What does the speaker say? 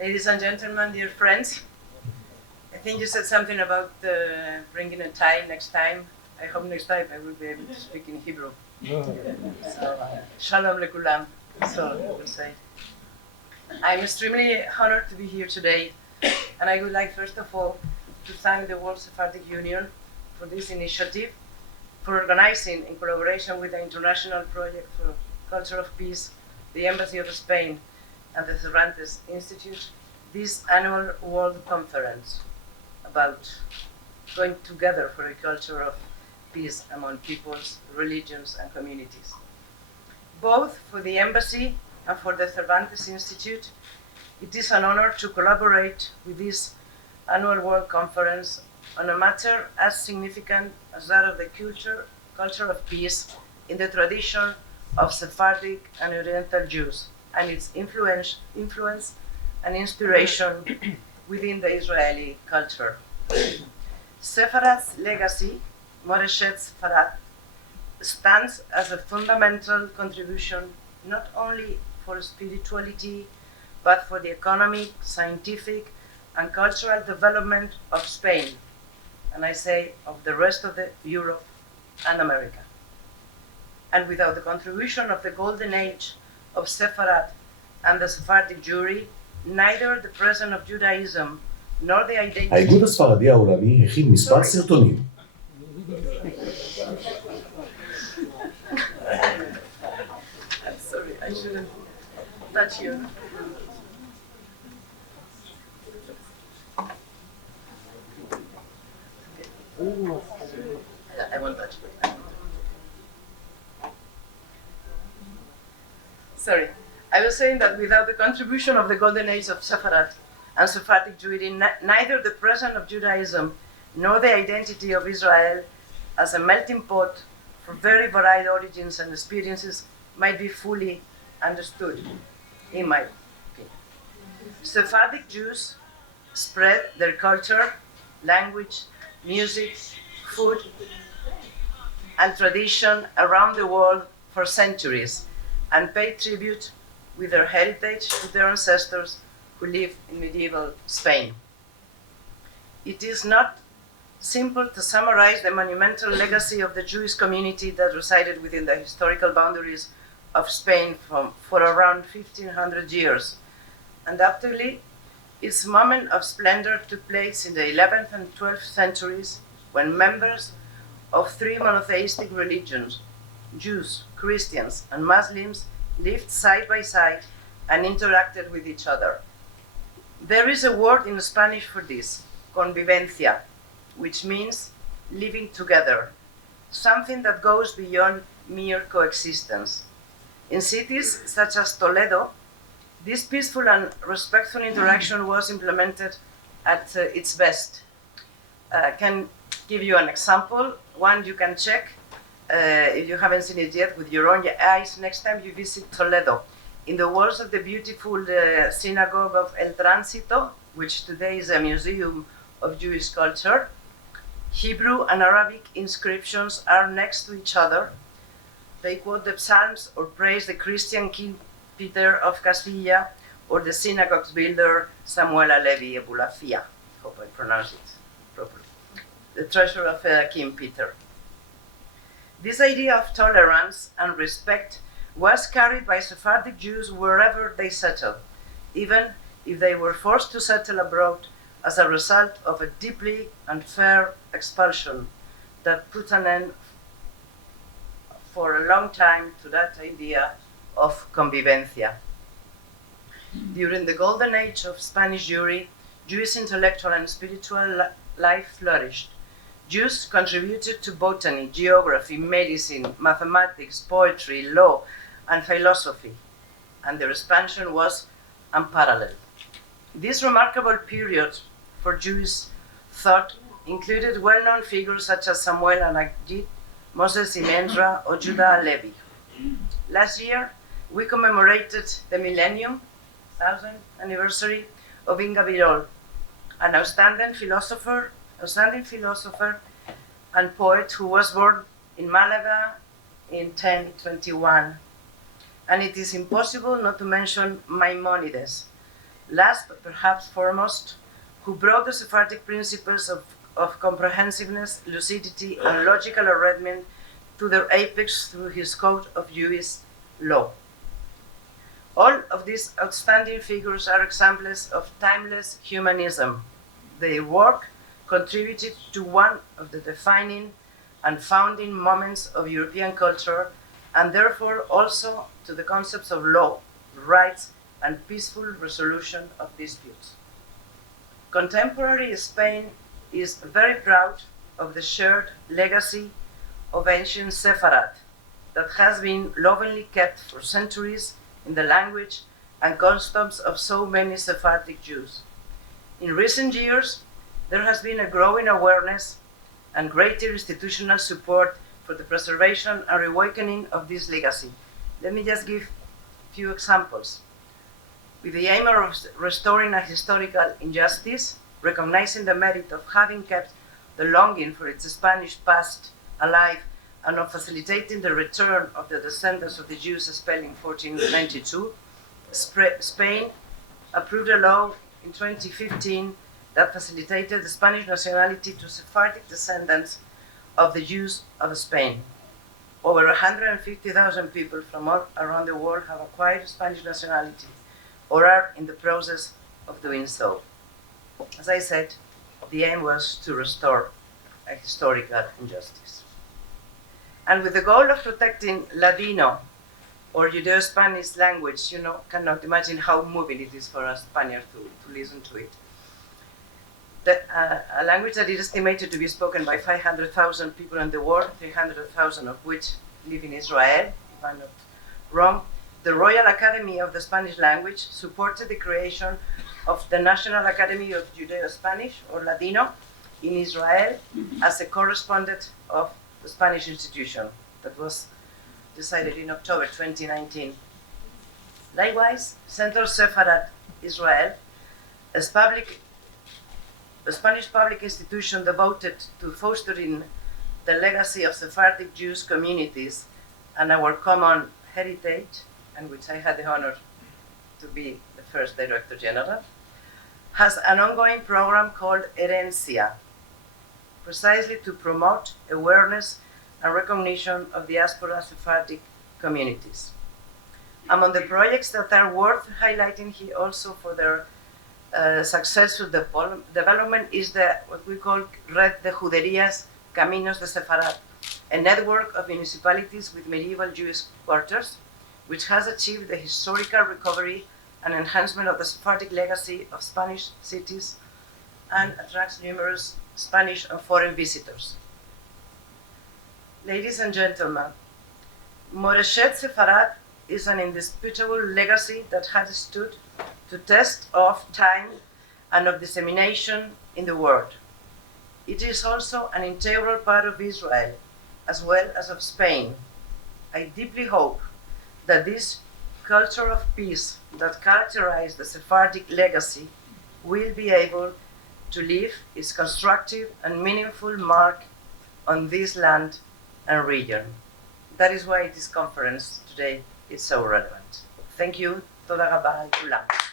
Ladies and gentlemen, dear friends, I think you said something about bringing a tie next time. I hope next time I will be able to speak in Hebrew. Shalom lekulam, so I will say. I'm extremely honored to be here today, and I would like first of all to thank the World Sephardic Union for this initiative, for organizing in collaboration with the International Project for Culture of Peace, the Embassy of Spain, and the Cervantes Institute, this annual World Conference about going together for a culture of peace among peoples, religions, and communities. Both for the Embassy and for the Cervantes Institute, it is an honor to collaborate with this annual World Conference on a matter as significant as that of the culture of peace in the tradition of Sephardic and Oriental Jews, and its influence and inspiration within the Israeli culture. Sefarad's legacy, Moreshet Sefarad, stands as a fundamental contribution not only for spirituality, but for the economic, scientific, and cultural development of Spain, and I say of the rest of Europe and America. And without the contribution of the golden age of Sepharad and the Sephardic Jewry, neither the presence of Judaism nor the identity... האיגוד הספרדי העולמי הכין מספר סרטונים. I'm sorry, I shouldn't touch you. I won't touch you. Sorry. I was saying that without the contribution of the golden age of Sepharad and Sephardic Jewry, neither the presence of Judaism nor the identity of Israel as a melting pot for very varied origins and experiences might be fully understood, in my opinion. Sephardic Jews spread their culture, language, music, food, and tradition around the world for centuries and paid tribute with their heritage to their ancestors who lived in medieval Spain. It is not simple to summarize the monumental legacy of the Jewish community that resided within the historical boundaries of Spain for around 1500 years. Undoubtedly, its moment of splendor took place in the 11th and 12th centuries when members of three monotheistic religions, Jews, Christians, and Muslims, lived side by side and interacted with each other. There is a word in Spanish for this, convivencia, which means living together, something that goes beyond mere coexistence. In cities such as Toledo, this peaceful and respectful interaction was implemented at its best. I can give you an example, one you can check if you haven't seen it yet with your own eyes next time you visit Toledo. In the walls of the beautiful synagogue of El Tránsito, which today is a museum of Jewish culture, Hebrew and Arabic inscriptions are next to each other. They quote the Psalms or praise the Christian King Peter of Castilla or the synagogue's builder Samuel Alevi Ebulafia. I hope I pronounced it properly. The treasure of King Peter. This idea of tolerance and respect was carried by Sephardic Jews wherever they settled, even if they were forced to settle abroad as a result of a deeply unfair expulsion that put an end for a long time to that idea of convivencia. During the golden age of Spanish Jewry, Jewish intellectual and spiritual life flourished. Jews contributed to botany, geography, medicine, mathematics, poetry, law, and philosophy, and their expansion was unparalleled. This remarkable period for Jewish thought included well-known figures such as Samuel Anagid, Moses Imendra, or Judah Halevi. Last year, we commemorated the millennium, 1000th anniversary of Inga Birol, an outstanding philosopher and poet who was born in Malaga in 1021. And it is impossible not to mention Maimonides, last but perhaps foremost, who brought the Sephardic principles of comprehensiveness, lucidity, and logical arrangement to their apex through his code of Jewish law. All of these outstanding figures are examples of timeless humanism. Their work contributed to one of the defining and founding moments of European culture, and therefore also to the concepts of law, rights, and peaceful resolution of disputes. Contemporary Spain is very proud of the shared legacy of ancient Sepharad that has been lovingly kept for centuries in the language and customs of so many Sephardic Jews. In recent years, there has been a growing awareness and greater institutional support for the preservation and reawakening of this legacy. Let me just give a few examples. With the aim of restoring a historical injustice, recognizing the merit of having kept the longing for its Spanish past alive, and of facilitating the return of the descendants of the Jews expelled in 1492, Spain approved a law in 2015 that facilitated the Spanish nationality to Sephardic descendants of the Jews of Spain. Over 150,000 people from all around the world have acquired Spanish nationality or are in the process of doing so. As I said, the aim was to restore a historical injustice. And with the goal of protecting Ladino or Judeo-Spanish language, cannot imagine how moving it is for a Spaniard to listen to it. A language that is estimated to be spoken by 500,000 people in the world, 300,000 of which live in Israel, if I'm not wrong. The Royal Academy of the Spanish Language supported the creation of the National Academy of Judeo-Spanish, or Ladino, in Israel as a correspondent of the Spanish institution that was decided in October 2019. Likewise, Central Sepharad Israel, a Spanish public institution devoted to fostering the legacy of Sephardic Jewish communities and our common heritage, and which I had the honor to be the first Director General, has an ongoing program called Herencia, precisely to promote awareness and recognition of diaspora Sephardic communities. Among the projects that are worth highlighting here also for their successful development is what we call Red de Juderías Caminos de Sefarad, a network of municipalities with medieval Jewish quarters, which has achieved the historical recovery and enhancement of the Sephardic legacy of Spanish cities and attracts numerous Spanish and foreign visitors. Ladies and gentlemen, Moreshet Sefarad is an indisputable legacy that has stood the test of time and of dissemination in the world. It is also an integral part of Israel, as well as of Spain. I deeply hope that this culture of peace that characterized the Sephardic legacy will be able to leave its constructive and meaningful mark on this land and region. That is why this conference today is so relevant. Thank you. Toda rabba לכולם.